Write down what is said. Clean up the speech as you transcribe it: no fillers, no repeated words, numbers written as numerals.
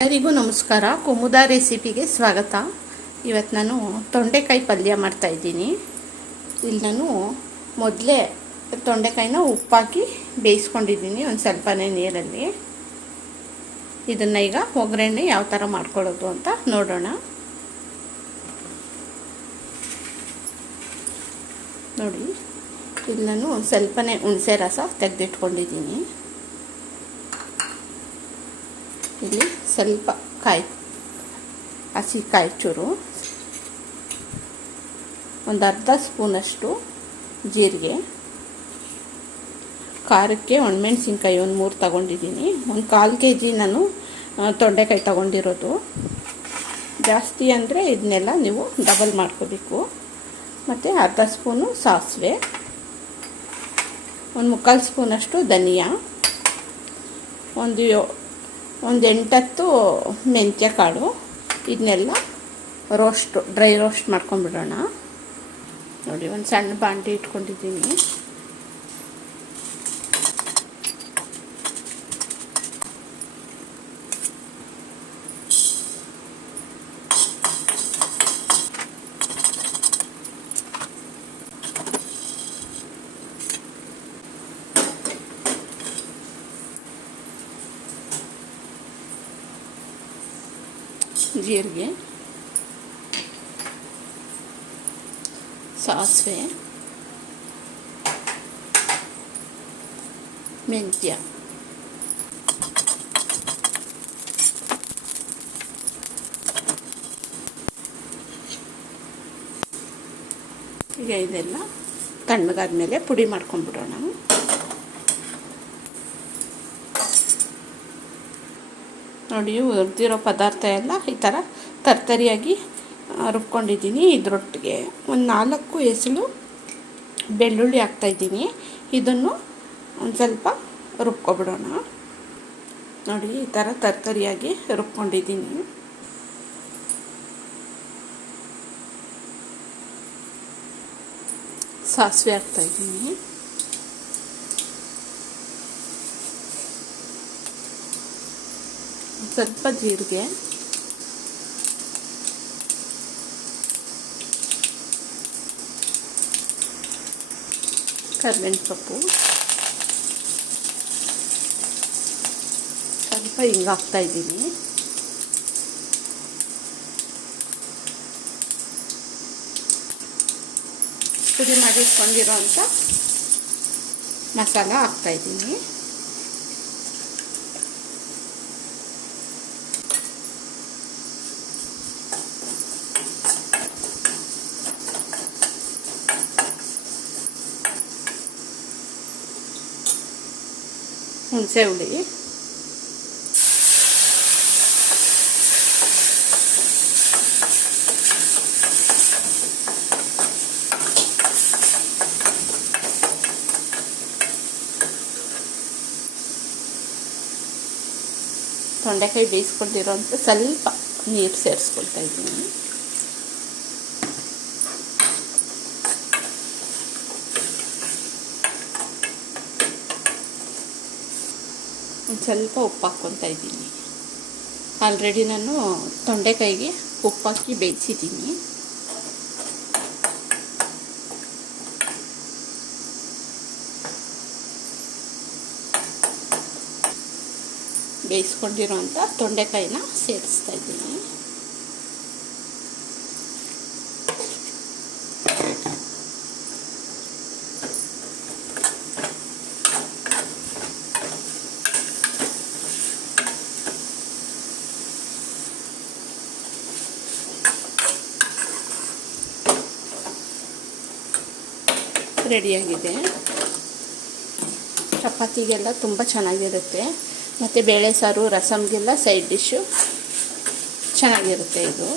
ಎಲ್ಲರಿಗೂ ನಮಸ್ಕಾರ. ಕುಮುದ ರೆಸಿಪಿಗೆ ಸ್ವಾಗತ. ಇವತ್ತು ನಾನು ತೊಂಡೆಕಾಯಿ ಪಲ್ಯ ಮಾಡ್ತಾಯಿದ್ದೀನಿ. ಇಲ್ಲಿ ನಾನು ಮೊದಲೇ ತೊಂಡೆಕಾಯಿನ ಉಪ್ಪಾಕಿ ಬೇಯಿಸ್ಕೊಂಡಿದ್ದೀನಿ ಒಂದು ಸ್ವಲ್ಪನೇ ನೀರಲ್ಲಿ. ಇದನ್ನು ಈಗ ಒಗ್ಗರಣೆ ಯಾವ ಥರ ಮಾಡ್ಕೊಳ್ಳೋದು ಅಂತ ನೋಡೋಣ. ನೋಡಿ, ಇಲ್ಲಿ ನಾನು ಒಂದು ಸ್ವಲ್ಪನೇ ಹುಣಸೆ ರಸ ತೆಗೆದಿಟ್ಕೊಂಡಿದ್ದೀನಿ. ಇಲ್ಲಿ ಸ್ವಲ್ಪ ಹಸಿ ಕಾಯಿ ಚೂರು, ಒಂದು ಅರ್ಧ ಸ್ಪೂನಷ್ಟು ಜೀರಿಗೆ, ಖಾರಕ್ಕೆ ಒಣಮೆಣಸಿನ್ಕಾಯಿ ಒಂದು 3 ತಗೊಂಡಿದ್ದೀನಿ. ಒಂದು 1/4 kg ನಾನು ತೊಂಡೆಕಾಯಿ ತಗೊಂಡಿರೋದು. ಜಾಸ್ತಿ ಅಂದರೆ ಇದನ್ನೆಲ್ಲ ನೀವು ಡಬಲ್ ಮಾಡ್ಕೋಬೇಕು. ಮತ್ತು ಅರ್ಧ ಸ್ಪೂನು ಸಾಸಿವೆ, ಒಂದು 3/4 ಸ್ಪೂನಷ್ಟು ಧನಿಯಾ, ಒಂದು 8-10 ಮೆಂತ್ಯ ಕಾಳು. ಇದನ್ನೆಲ್ಲ ಡ್ರೈ ರೋಸ್ಟ್ ಮಾಡ್ಕೊಂಬಿಡೋಣ. ನೋಡಿ, ಒಂದು ಸಣ್ಣ ಬಾಂಡೆ ಇಟ್ಕೊಂಡಿದ್ದೀನಿ. ಜೀರಿಗೆ, ಸಾಸಿವೆ, ಮೆಂತ್ಯ, ಈಗ ಇದೆಲ್ಲ ತಣ್ಣಗಾದ್ಮೇಲೆ ಪುಡಿ ಮಾಡ್ಕೊಂಡ್ಬಿಡೋಣ. ನೋಡಿ, ಹುರಿದಿರೋ ಪದಾರ್ಥ ಎಲ್ಲ ಈ ಥರ ತರ್ತರಿಯಾಗಿ ರುಬ್ಕೊಂಡಿದ್ದೀನಿ. ಇದರೊಟ್ಟಿಗೆ ಒಂದು 4 ಎಸಳು ಬೆಳ್ಳುಳ್ಳಿ ಹಾಕ್ತಾಯಿದ್ದೀನಿ. ಇದನ್ನು ಒಂದು ಸ್ವಲ್ಪ ರುಬ್ಕೊಬಿಡೋಣ. ನೋಡಿ, ಈ ಥರ ತರ್ತರಿಯಾಗಿ ರುಬ್ಕೊಂಡಿದ್ದೀನಿ. ಸಾಸಿವೆ ಹಾಕ್ತಾಯಿದ್ದೀನಿ, ಸ್ವಲ್ಪ ಜೀರಿಗೆ, ಕರಿಬೇವಿನ ಸೊಪ್ಪು, ಸ್ವಲ್ಪ ಹಿಂಗೆ ಹಾಕ್ತಾಯಿದ್ದೀನಿ. ಪುಡಿ ಮಾಡಿ ಇಟ್ಕೊಂಡಿರೋಂಥ ಮಸಾಲ ಹಾಕ್ತಾಯಿದ್ದೀನಿ. ಹುಣಸೆ ಹುಳಿ, ತೊಂಡೆಕಾಯಿ ಬೇಯಿಸ್ಕೊಂಡಿರೋಂಥ ಸ್ವಲ್ಪ ನೀರು ಸೇರಿಸ್ಕೊಳ್ತಾ ಇದ್ದೀನಿ. ಒಂದು ಸ್ವಲ್ಪ ಉಪ್ಪು ಹಾಕ್ಕೊತಾ ಇದ್ದೀನಿ. ಆಲ್ರೆಡಿ ನಾನು ತೊಂಡೆಕಾಯಿಗೆ ಉಪ್ಪಾಕಿ ಬೇಯಿಸಿದ್ದೀನಿ. ಬೇಯಿಸ್ಕೊಂಡಿರೋಂಥ ತೊಂಡೆಕಾಯಿನ ಸೇರಿಸ್ತಾ ಇದ್ದೀನಿ. ರೆಡಿಯಾಗಿದೆ. ಚಪಾತಿಗೆಲ್ಲ ತುಂಬ ಚೆನ್ನಾಗಿರುತ್ತೆ, ಮತ್ತು ಬೇಳೆ ಸಾರು, ರಸಮ್ಗೆಲ್ಲ ಸೈಡ್ ಡಿಶ್ಶು ಚೆನ್ನಾಗಿರುತ್ತೆ ಇದು.